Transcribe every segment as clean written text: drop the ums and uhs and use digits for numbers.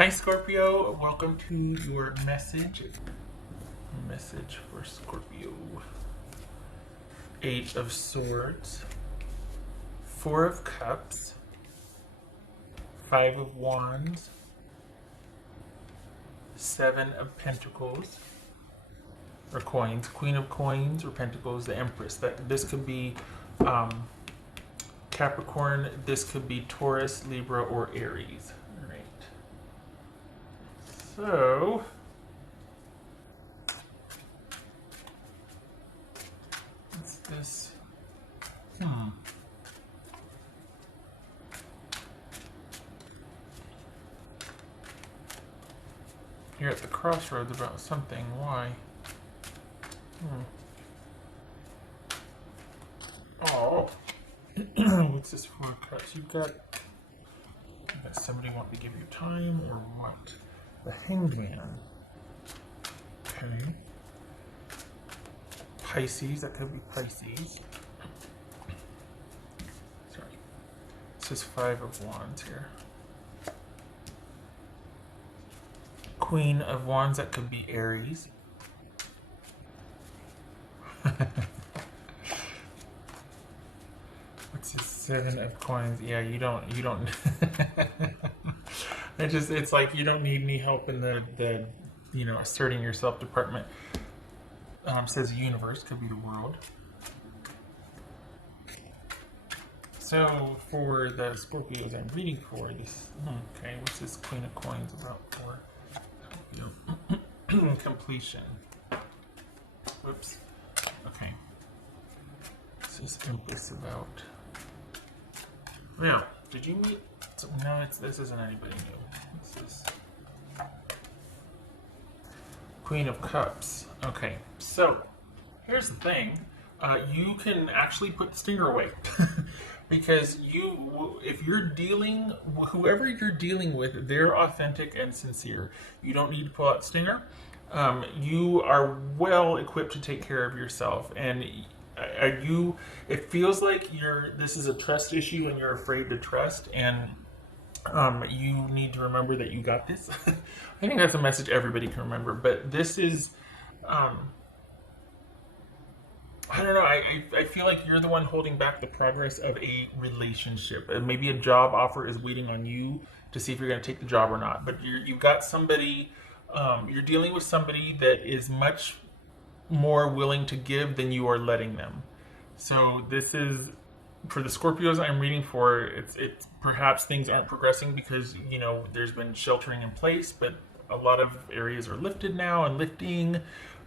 Hi Scorpio, welcome to your message. Message for Scorpio. Eight of Swords, Four of Cups, Five of Wands, Seven of Pentacles, or coins, Queen of Coins, or Pentacles, the Empress. This could be Capricorn, this could be Taurus, Libra, or Aries. All right. So, what's this? You're at the crossroads about something. Why? Oh. What's this for cups? You got somebody want to give you time or what? The Hanged Man. Okay. Pisces, that could be Pisces. Sorry. This is Five of Wands here. Queen of Wands, that could be Aries. What's this? Seven of Coins. Yeah, you don't it's like you don't need any help in the asserting yourself department. Says universe, could be the world. So for the Scorpios I'm reading for this, okay, what's this Queen of Coins about for Scorpio? Completion. Whoops. Okay. This is Empress about. Now, did you meet? No, this isn't anybody new. This is Queen of Cups. Okay, so here's the thing. You can actually put the stinger away because if you're dealing, whoever you're dealing with, they're authentic and sincere. You don't need to pull out the stinger. You are well equipped to take care of yourself, and it feels like this is a trust issue and you're afraid to trust, and you need to remember that you got this. I think that's a message everybody can remember, but this is I don't know. I feel like you're the one holding back the progress of a relationship. Maybe a job offer is waiting on you to see if you're going to take the job or not. But you've got somebody, you're dealing with somebody that is much more willing to give than you are letting them. So this is, for the Scorpios I'm reading for, it's perhaps things aren't progressing because, there's been sheltering in place, but a lot of areas are lifted now and lifting.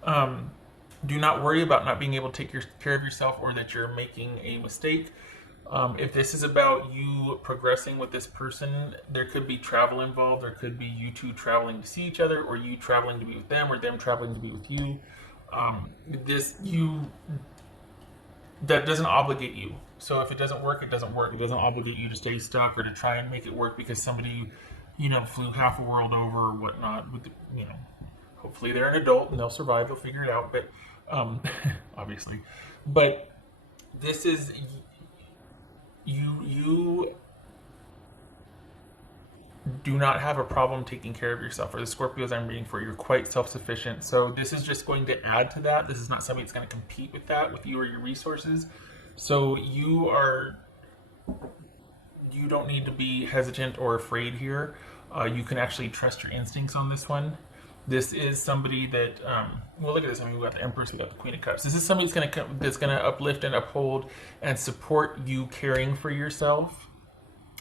Do not worry about not being able to take care of yourself or that you're making a mistake. If this is about you progressing with this person, there could be travel involved. There could be you two traveling to see each other, or you traveling to be with them, or them traveling to be with you. That doesn't obligate you. So if it doesn't work, it doesn't work. It doesn't obligate you to stay stuck or to try and make it work because somebody, flew half a world over or whatnot. Hopefully they're an adult and they'll survive. They'll figure it out. But obviously, but this is you do not have a problem taking care of yourself. Or the Scorpios I'm reading for, you're quite self-sufficient. So this is just going to add to that. This is not somebody that's going to compete with that, with you or your resources. So you don't need to be hesitant or afraid here. You can actually trust your instincts on this one. This is somebody that, well, look at this. I mean, we got the Empress, we got the Queen of Cups. This is somebody that's going to uplift and uphold and support you caring for yourself,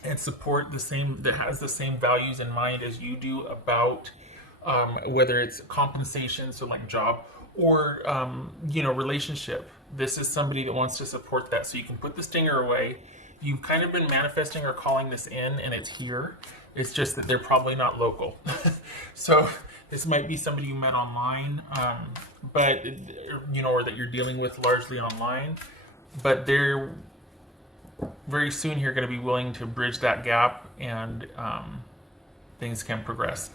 and support that has the same values in mind as you do about whether it's compensation, so like job, or relationship. This is somebody that wants to support that. So you can put the stinger away. You've kind of been manifesting or calling this in, and it's here. It's just that they're probably not local. So this might be somebody you met online, but or that you're dealing with largely online. But they're very soon here going to be willing to bridge that gap, and things can progress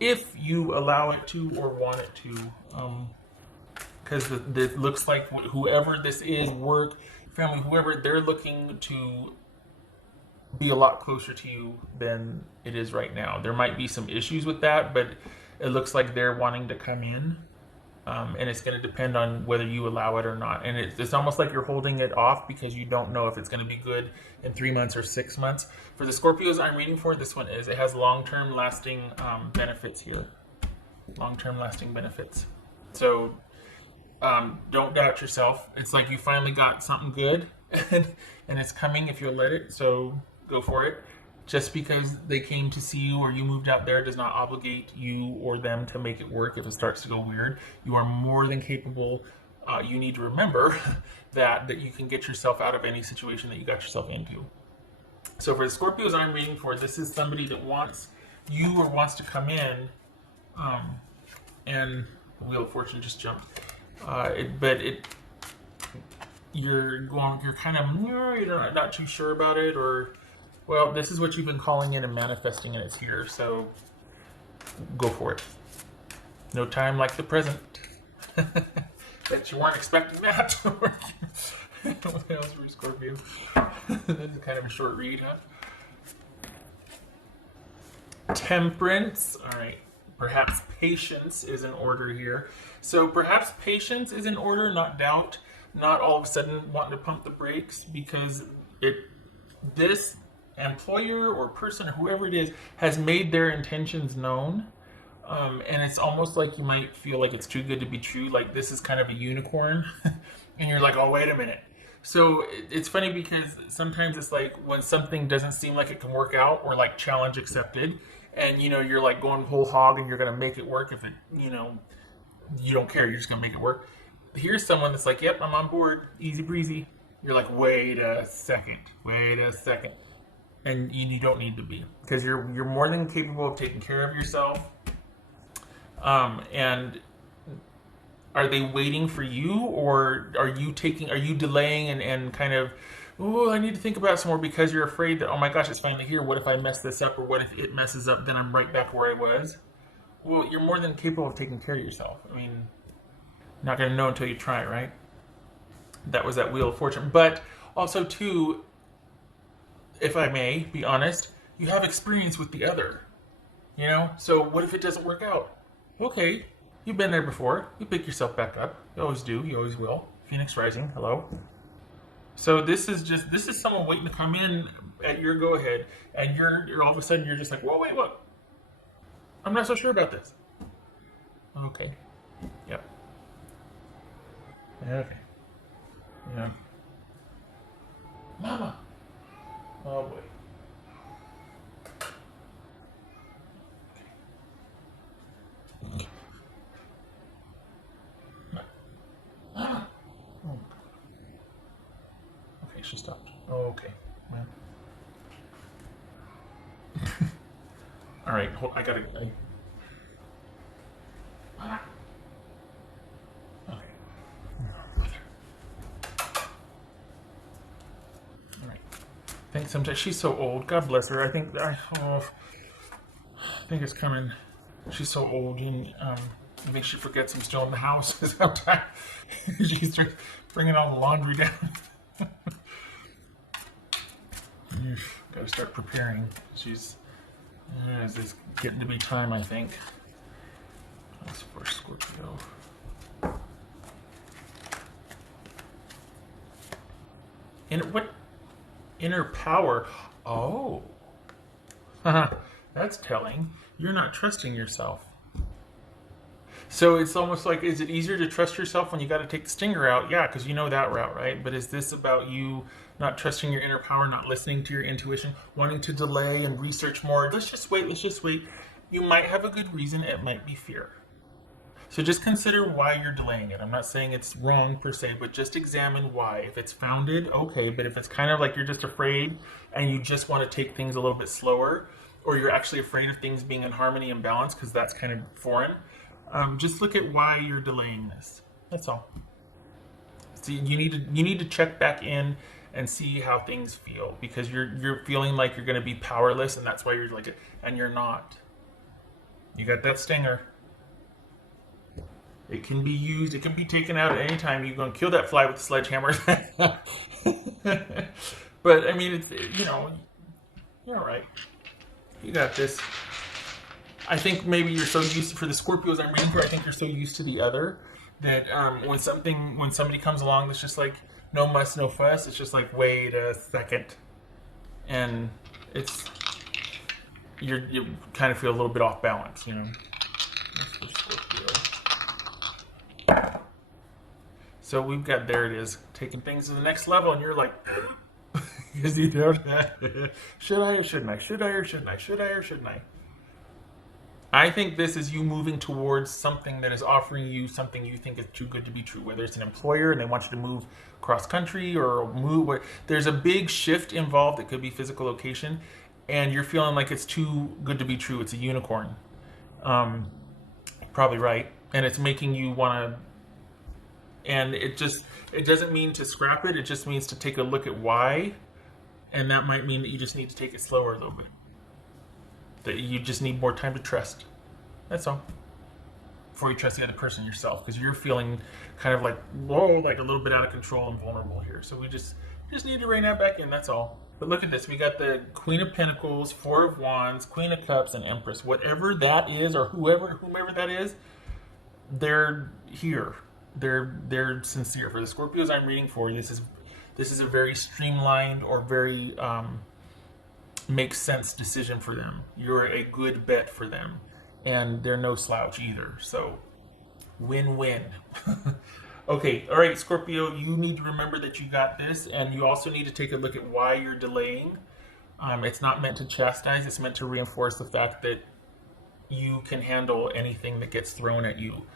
if you allow it to or want it to. Because it looks like whoever this is, work, family, whoever, they're looking to be a lot closer to you than it is right now. There might be some issues with that, but it looks like they're wanting to come in. And it's going to depend on whether you allow it or not. And it's almost like you're holding it off because you don't know if it's going to be good in 3 months or 6 months. For the Scorpios I'm reading for, this one it has long-term lasting benefits here. Long-term lasting benefits. So don't doubt yourself. It's like you finally got something good and it's coming if you'll let it. So go for it. Just because they came to see you or you moved out there does not obligate you or them to make it work if it starts to go weird. You are more than capable. You need to remember that you can get yourself out of any situation that you got yourself into. So for the Scorpios I'm reading for, this is somebody that wants you or wants to come in, and the Wheel of Fortune just jumped. You're kind of, you're not too sure about it, or well, this is what you've been calling in and manifesting, and it's here. So go for it. No time like the present. Bet you weren't expecting that. What else for Scorpio? This is kind of a short read, huh? Temperance. All right. Perhaps patience is in order here. So perhaps patience is in order, not doubt. Not all of a sudden wanting to pump the brakes, because this employer or person or whoever it is has made their intentions known, and it's almost like you might feel like it's too good to be true, like this is kind of a unicorn. And you're like, oh, wait a minute. So it's funny because sometimes it's like when something doesn't seem like it can work out, or like challenge accepted, and you're like going whole hog and you're going to make it work. If it you don't care, you're just going to make it work. Here's someone that's like, yep, I'm on board, easy breezy. You're like, wait a second, and you don't need to be, because you're more than capable of taking care of yourself. And are they waiting for you, or are you delaying and kind of, oh, I need to think about it some more, because you're afraid that, oh my gosh, it's finally here, what if I mess this up, or what if it messes up, then I'm right back where I was? Well, you're more than capable of taking care of yourself. I mean, not going to know until you try, right? That was that Wheel of Fortune. But also too, if I may be honest, you have experience with the other, so what if it doesn't work out? Okay, you've been there before. You pick yourself back up. You always do. You always will. Phoenix Rising, hello. So this is someone waiting to come in at your go ahead, and you're all of a sudden you're just like, whoa, wait, what? I'm not so sure about this. Okay. Yep. Okay. Yeah. Mama. Oh boy. Mama. Oh. Okay, she stopped. Oh, okay. Well. All right. I gotta. Okay. All right. I think sometimes she's so old. God bless her. I think it's coming. She's so old, and I think she forgets I'm still in the house. Sometimes she starts bringing all the laundry down. Got to start preparing. It's getting to be time, I think. That's for Scorpio. Inner power? Oh. That's telling. You're not trusting yourself. So it's almost like, is it easier to trust yourself when you got to take the stinger out? Yeah, because you know that route, right? But is this about you not trusting your inner power, not listening to your intuition, wanting to delay and research more? Let's just wait. You might have a good reason. It might be fear. So just consider why you're delaying it. I'm not saying it's wrong per se, but just examine why. If it's founded, okay. But if it's kind of like you're just afraid and you just want to take things a little bit slower, or you're actually afraid of things being in harmony and balance, because that's kind of foreign, just look at why you're delaying this. That's all. So you need to check back in and see how things feel, because you're feeling like you're going to be powerless, and that's why you're like, and you're not. You got that stinger. It can be used. It can be taken out at any time. You're going to kill that fly with a sledgehammer. But I mean, it's You're all right. You got this. I think maybe you're so used to, for the Scorpios I'm reading for, I think you're so used to the other that when somebody comes along that's just like no muss, no fuss, it's just like wait a second, and it's you kind of feel a little bit off balance, you know. That's for Scorpio. So we've got, there it is, taking things to the next level, and you're like, because you don't. Should I or shouldn't I? Should I or shouldn't I? Should I or shouldn't I? I think this is you moving towards something that is offering you something you think is too good to be true. Whether it's an employer and they want you to move cross country or move, where there's a big shift involved. It could be physical location, and you're feeling like it's too good to be true. It's a unicorn. Um, Probably right, and it's making you want to. And it doesn't mean to scrap it. It just means to take a look at why, and that might mean that you just need to take it slower a little bit. That you just need more time to trust. That's all. Before you trust the other person, yourself, because you're feeling kind of like whoa, like a little bit out of control and vulnerable here. So we just need to rein that back in. That's all. But look at this. We got the Queen of Pentacles, Four of Wands, Queen of Cups, and Empress. Whatever that is, or whomever that is, they're here. They're sincere. For the Scorpios I'm reading for, this is a very streamlined or very makes sense decision for them. You're a good bet for them, and they're no slouch either. So win-win. Okay, all right, Scorpio, you need to remember that you got this, and you also need to take a look at why you're delaying. It's not meant to chastise, it's meant to reinforce the fact that you can handle anything that gets thrown at you.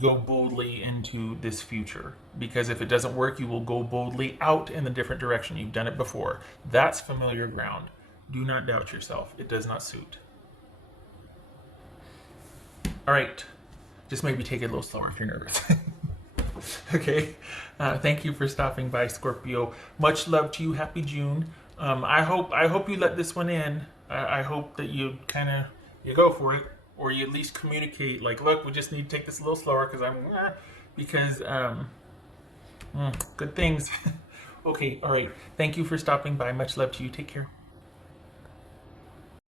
Go boldly into this future, because if it doesn't work, you will go boldly out in the different direction. You've done it before. That's familiar ground. Do not doubt yourself. It does not suit. All right, just maybe take it a little slower if you're nervous. Okay, thank you for stopping by, Scorpio. Much love to you. Happy June. I hope you let this one in. I hope that you you go for it, or you at least communicate like, look, we just need to take this a little slower because good things. Okay, all right. Thank you for stopping by. Much love to you. Take care.